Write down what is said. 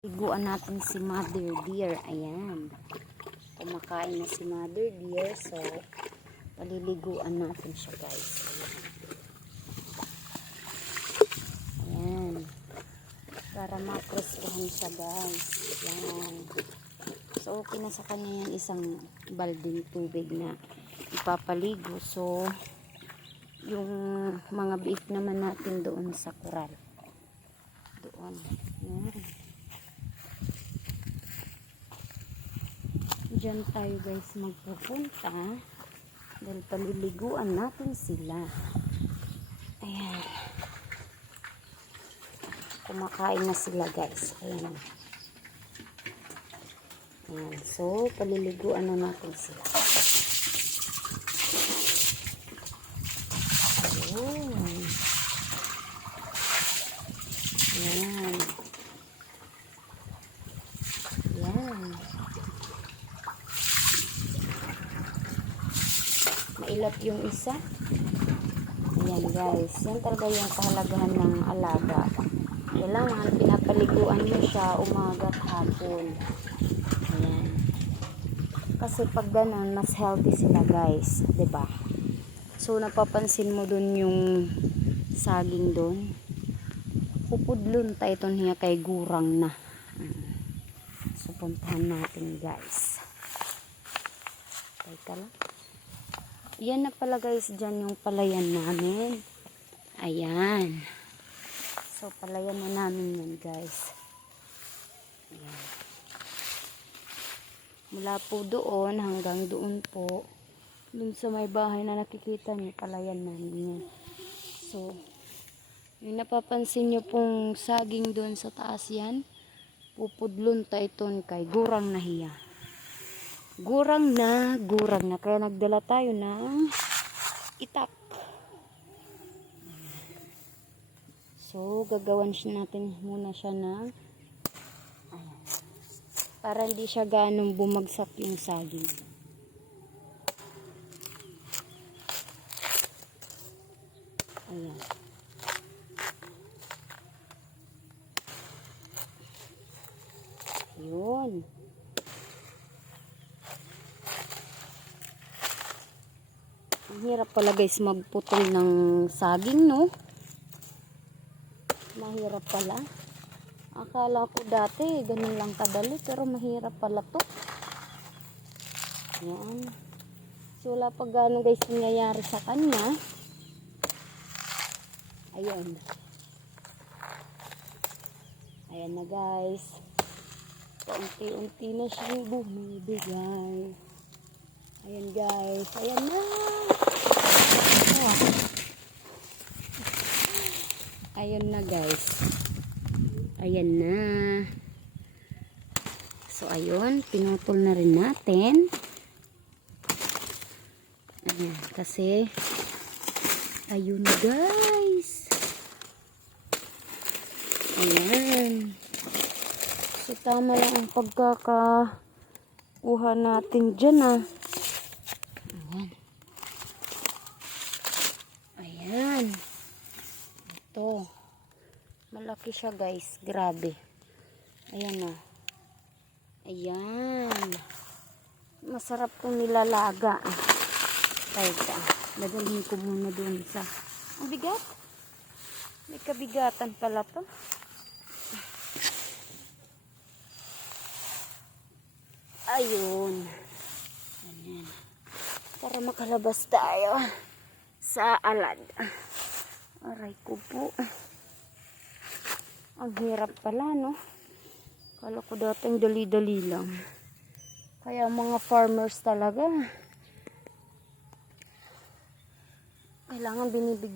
Liguan natin si Mother Deer. Ayan. Kumakain na si Mother Deer. So, paliliguan natin siya, guys. Ayan. Para mapreskuhan siya, guys. Ayan. So, okay na sa kanya yung isang balding tubig na ipapaligo. So, yung mga biik naman natin doon sa kural. Doon. Ayan. Diyan tayo guys magpupunta dahil paliliguan natin sila. Ayan. Kumakain na sila guys. Ayan. Ayan. So, paliliguan na natin sila. Ayan. Ayan. Ayan. Mailap yung isa. Ayan guys. Yan talaga yung kahalagahan ng alaga. Kailangan pinapaliguan mo siya umaga at hapon. Ayan. Kasi pag ganun, mas healthy sila guys. 'Di ba? So napapansin mo dun yung saging dun. Pupudlon tayo ito niya kay gurang na. So puntahan natin guys. Teka lang. Yan na pala guys, dyan yung palayan namin. Ayan. So, palayan na namin yan guys. Ayan. Mula po doon hanggang doon po. Doon sa may bahay na nakikita niyo, palayan namin yan. So, yung napapansin nyo pong saging doon sa taas yan, pupudlon tayo ito kay gurang na hiya. Gurang na. Kaya nagdala tayo ng itak. So, gagawan natin muna siya ng ayan, para hindi siya ganong bumagsak yung saging. Ayan. Yun. Ang hirap pala guys magputol ng saging, no? Mahirap pala. Akala ko dati ganun lang kadali, pero mahirap pala to. Yan. So wala pa gano'n guys nangyayari sa kanya. Ayan. Ayan na guys. Paunti-unti na siyang bumibigay. Ayan guys. Ayan na. Oh. Ayan na guys. Ayan na. So ayun. Pinutol na rin natin. Ayan. Kasi ayun guys. Ayan. So tama lang ang pagkakakuha natin dyan ah. Ayan. Ito. Malaki siya guys. Grabe. Ayan o. Ayan. Masarap kong nilalaga. Teka. Dadalhin ko muna dun sa... Ang bigat. May kabigatan pala to. Ayun. Ayan. Para makalabas tayo sa alad. Aray ko po. Ang hirap pala, no? Kala ko dating dali-dali lang. Kaya mga farmers talaga, kailangan binibigyan